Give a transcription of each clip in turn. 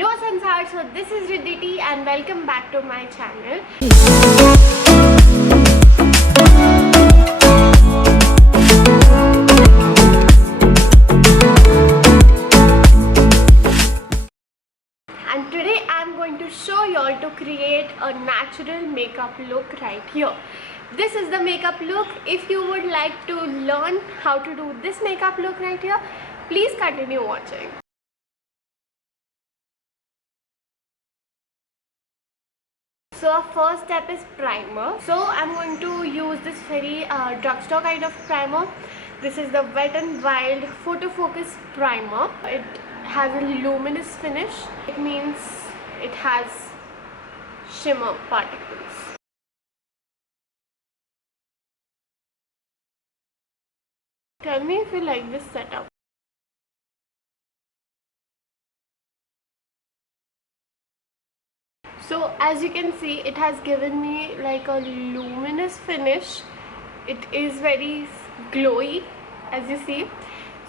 Yo Sansar, so this is Riddhiti and welcome back to my channel. And today I'm going to show you all to create a natural makeup look right here. This is the makeup look. If you would like to learn how to do this makeup look right here, please continue watching. So our first step is primer. So I'm going to use this very drugstore kind of primer. This is the Wet n Wild Photo Focus Primer. It has a luminous finish. It means it has shimmer particles. Tell me if you like this setup. So as you can see, it has given me like a luminous finish. It is very glowy as you see.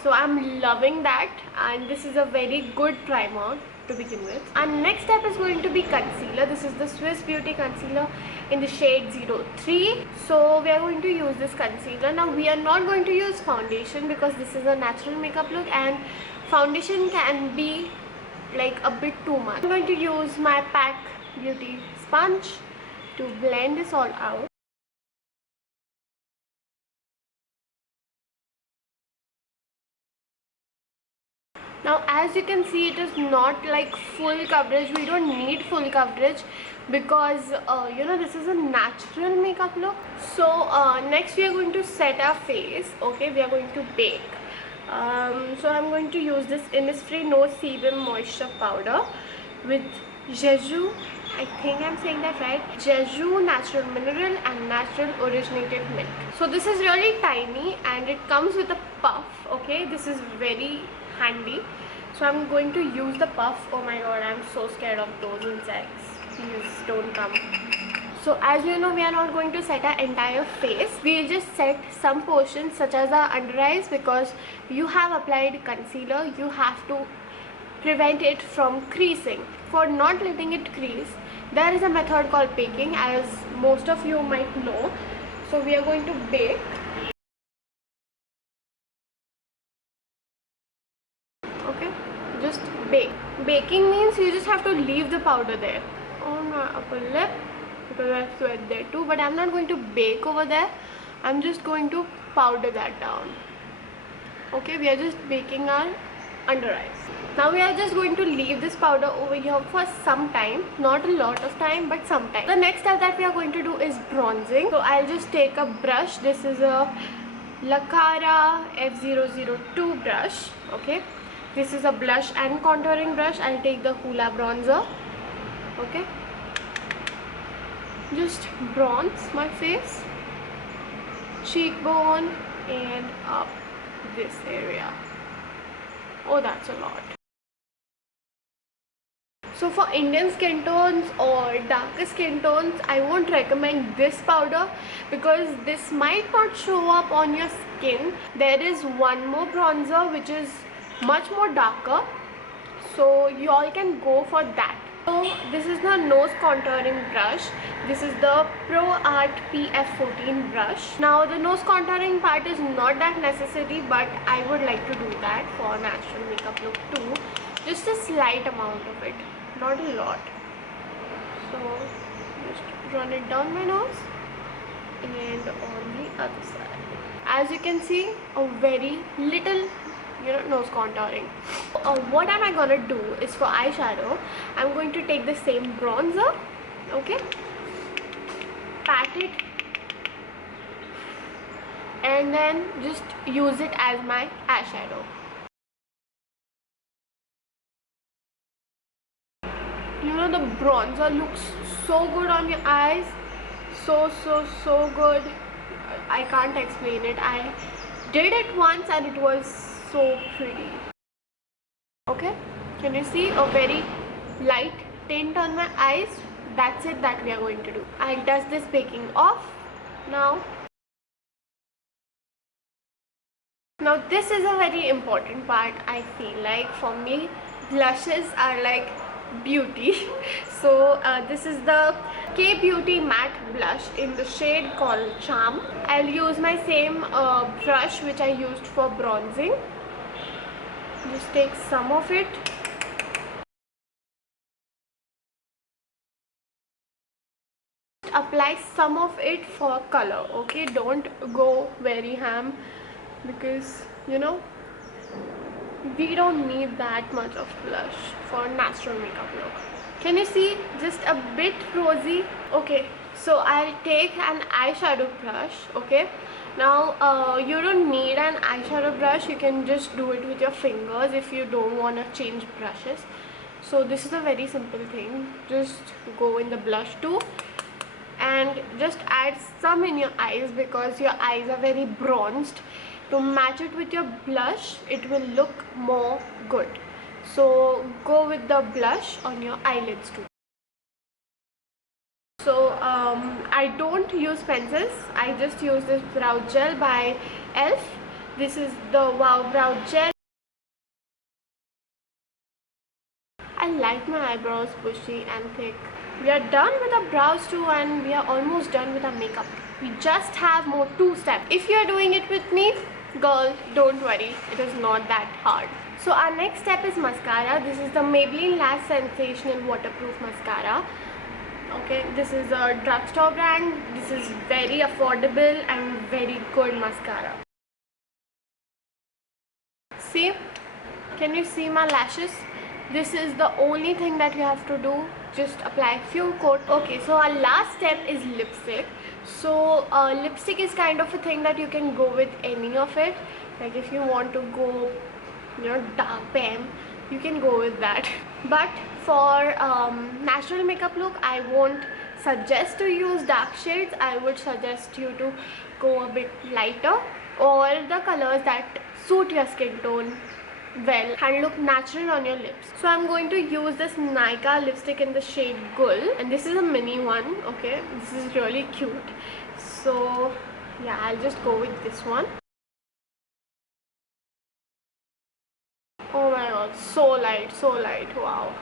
So I'm loving that, and this is a very good primer to begin with. And next step is going to be concealer. This is the Swiss Beauty concealer in the shade 03. So we are going to use this concealer. Now we are not going to use foundation because this is a natural makeup look and foundation can be like a bit too much. I'm going to use my PAC Beauty sponge to blend this all out. Now as you can see, it is not like full coverage. We don't need full coverage because you know, this is a natural makeup look. So next we are going to set our face. Okay, we are going to bake. So I'm going to use this Innisfree No Sebum Moisture Powder with Jeju, I think I'm saying that right, Jeju Natural Mineral and Natural Originated Milk. So this is really tiny and it comes with a puff. Okay, this is very handy. So I'm going to use the puff. Oh my god, I'm so scared of those insects. Please don't come. So as you know, we are not going to set our entire face. We'll just set some portions such as our under eyes, because you have applied concealer, you have to prevent it from creasing. For not letting it crease, there is a method called baking, as most of you might know. So we are going to bake. Okay, just bake. Baking means you just have to leave the powder there on my upper lip, because I sweat there too, but I'm not going to bake over there. I'm just going to powder that down. Okay, we are just baking our under eyes. Now we are just going to leave this powder over here for some time, not a lot of time, but some time. The next step that we are going to do is bronzing. So I'll just take a brush. This is a Lakara F002 brush. Okay, this is a blush and contouring brush. I'll take the Hoola bronzer. Okay, just bronze my face, cheekbone and up this area. Oh, that's a lot. So for Indian skin tones or darker skin tones, I won't recommend this powder because this might not show up on your skin. There is one more bronzer which is much more darker, so you all can go for that. So this is the nose contouring brush. This is the Pro Art PF14 brush. Now the nose contouring part is not that necessary, but I would like to do that for natural makeup look too. Just a slight amount of it, not a lot. So just run it down my nose and on the other side. As you can see, a very little, you know, nose contouring. What am I gonna do is for eyeshadow, I'm going to take the same bronzer, okay, pat it and then just use it as my eyeshadow. You know, the bronzer looks so good on your eyes, so good. I can't explain it. I did it once and it was so pretty. Okay, can you see a very light tint on my eyes? That's it that we are going to do. I'll dust this baking off now. Now this is a very important part. I feel like for me, blushes are like beauty. So this is the K Beauty matte blush in the shade called Charm. I'll use my same brush which I used for bronzing. Just take some of it. Apply some of it for color, okay? Don't go very ham, because you know we don't need that much of blush for natural makeup look. Can you see? Just a bit rosy. Okay, so I'll take an eyeshadow brush. Okay, now you don't need an eyeshadow brush, you can just do it with your fingers if you don't want to change brushes. So this is a very simple thing. Just go in the blush too and just add some in your eyes, because your eyes are very bronzed. To match it with your blush, it will look more good. So go with the blush on your eyelids too. So I don't use pencils, I just use this brow gel by ELF. This is the Wow Brow Gel. I like my eyebrows bushy and thick. We are done with our brows too, and we are almost done with our makeup. We just have more 2 steps. If you are doing it with me, girl, don't worry, it is not that hard. So our next step is mascara. This is the Maybelline Lash Sensational Waterproof Mascara. Okay, this is a drugstore brand. This is very affordable and very good mascara. See, can you see my lashes? This is the only thing that you have to do. Just apply few coats. Okay, so our last step is lipstick. So lipstick is kind of a thing that you can go with any of it. Like if you want to go, you know, dark pan, you can go with that. But for natural makeup look, I won't suggest to use dark shades. I would suggest you to go a bit lighter, or the colors that suit your skin tone well and look natural on your lips. So I'm going to use this Nykaa lipstick in the shade Gul, and this is a mini one. Okay, this is really cute. So yeah, I'll just go with this one. Oh my god, so light, so light. Wow,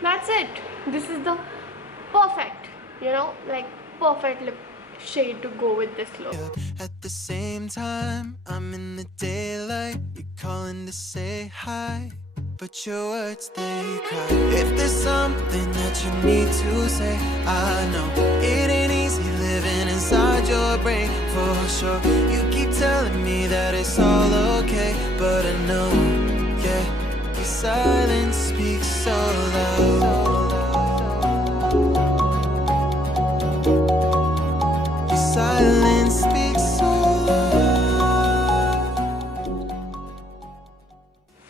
that's it. This is the perfect, you know, like perfect lip shade to go with this look. At the same time, I'm in the daylight, you're calling to say hi, but your words, they cry. If there's something that you need to say, I know it ain't easy living inside your brain, for sure. You keep telling me that it's all okay, but I know, yeah, your silence speaks so loud. Silence speaks so loud.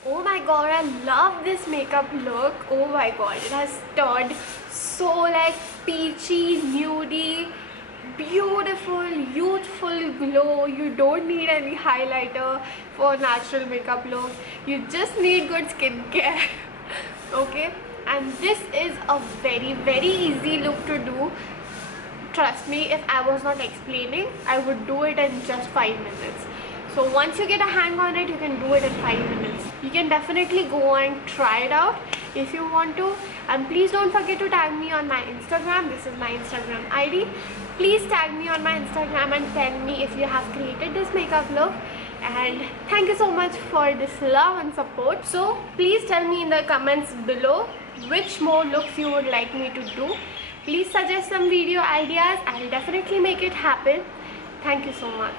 Oh my god, I love this makeup look. Oh my god, it has turned so like peachy, nudie, beautiful, youthful glow. You don't need any highlighter for natural makeup look. You just need good skincare. Okay, and this is a very, very easy look to do. Trust me, if I was not explaining, I would do it in just 5 minutes. So once you get a hang on it, you can do it in 5 minutes. You can definitely go and try it out if you want to. And please don't forget to tag me on my Instagram. This is my Instagram ID. Please tag me on my Instagram and tell me if you have created this makeup look. And thank you so much for this love and support. So please tell me in the comments below which more looks you would like me to do. Please suggest some video ideas. I'll definitely make it happen. Thank you so much.